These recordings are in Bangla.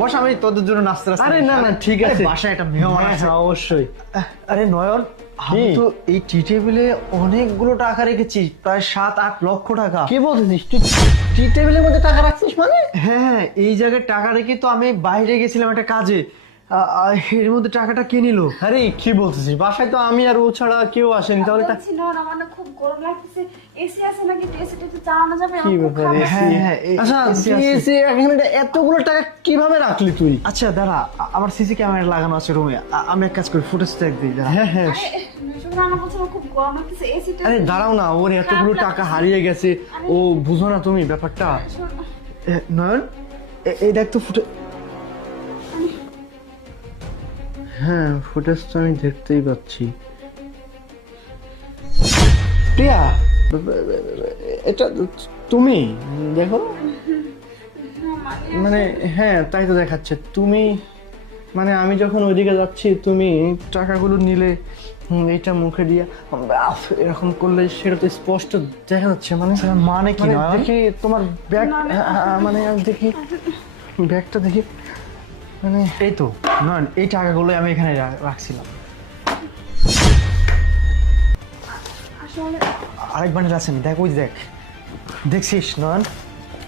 বস, আমি তোদের জন্য নাস্তা রাস্তা আরে না না ঠিক আছে, বাসায় একটা মেহমান আছে। হ্যাঁ, অবশ্যই। আরে নয়ন, আমি তো এই টি টেবিলে অনেকগুলো টাকা রেখেছি, প্রায় 7-8 লক্ষ টাকা। কি বলছিস তুই? টি টেবিলের মধ্যে টাকা রাখছিস মানে? হ্যাঁ, এই জায়গায় টাকা রেখে তো আমি বাইরে গেছিলাম একটা কাজে, এর মধ্যে টাকাটা কে নিল? আরে কি বলছিস, বাসায় তো আমি আর ও ছাড়া কেউ আসেনি, তাহলে বলছি না, আমার না খুব গরম লাগতেছে। এসি আছে নাকি? এসিটা একটু চালানো যাবে? কি আমার খুব ব্যাপার? খারাপ এসি? হ্যাঁ, আচ্ছা এসি তুই আছে। এসি এখানে এতগুলো টাকা কিভাবে রাখলি তুই? আচ্ছা দাঁড়া, আমার সিসি ক্যামেরা লাগানো আছে রুমে, আমি এক কাজ করি, ফুটেজ দেখ দিই দাঁড়া। হ্যাঁ হ্যাঁ। রান্না বলছে আমার খুব গরম লাগতেছে। এসিটা আরে দাঁড়াও না, ওর এতগুলো টাকা হারিয়ে গেছে, ও বুঝো না তুমি ব্যাপারটা? নয়ন, এই দেখ তো ফুটে। হ্যাঁ ফুটেজ তো আমি দেখতেই পাচ্ছি। প্রিয়া, এটা তুমি দেখো, মানে হ্যাঁ তাই তো দেখাচ্ছে তুমি, মানে আমি যখন ওইদিকে যাচ্ছি তুমি টাকাগুলো নিলে, এইটা মুখে দিয়ে এরকম করলে সেটা তো স্পষ্ট দেখা যাচ্ছে। মানে মানে কি মানে নয়ন? দেখি তোমার ব্যাগ, মানে আমি দেখি ব্যাগটা দেখি, মানে এই তো নয়ন, এই টাকাগুলো আমি এখানে রাখছিলাম। আসলে আরেক বান্ডেল আছে, দেখ ওই দেখ, দেখছিস নয়ন?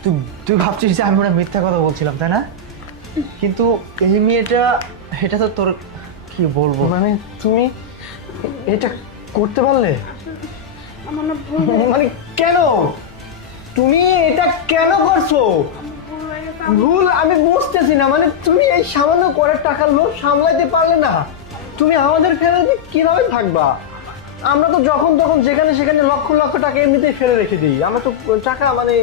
তুই তুই ভাবছিস যে আমি ওরা মিথ্যা কথা বলছিলাম, তাই না? কিন্তু এই মেয়েটা, এটা তো তোর কি বলবো, মানে তুমি এটা করতে পারলে? আমার না ভুল হয়ে- মানে কেন তুমি এটা কেন করছো? আমার ভুল হয়ে গেছে। ভুল আমি বুঝতেছি না, মানে তুমি এই সামান্য করার টাকার লোভ সামলাইতে পারলে না? তুমি আমাদের ফ্যামিলিতে কিভাবে থাকবা? আমরা তো যখন তখন যেখানে সেখানে লক্ষ লক্ষ টাকা এমনিতেই ফেলে রেখে দিই, আমরা তো টাকা মানে,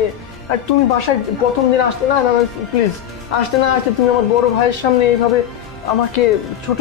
আর তুমি বাসায় প্রথম দিন আসতে না, না প্লিজ আসতে না আসতে তুমি আমার বড় ভাইয়ের সামনে এইভাবে আমাকে ছোট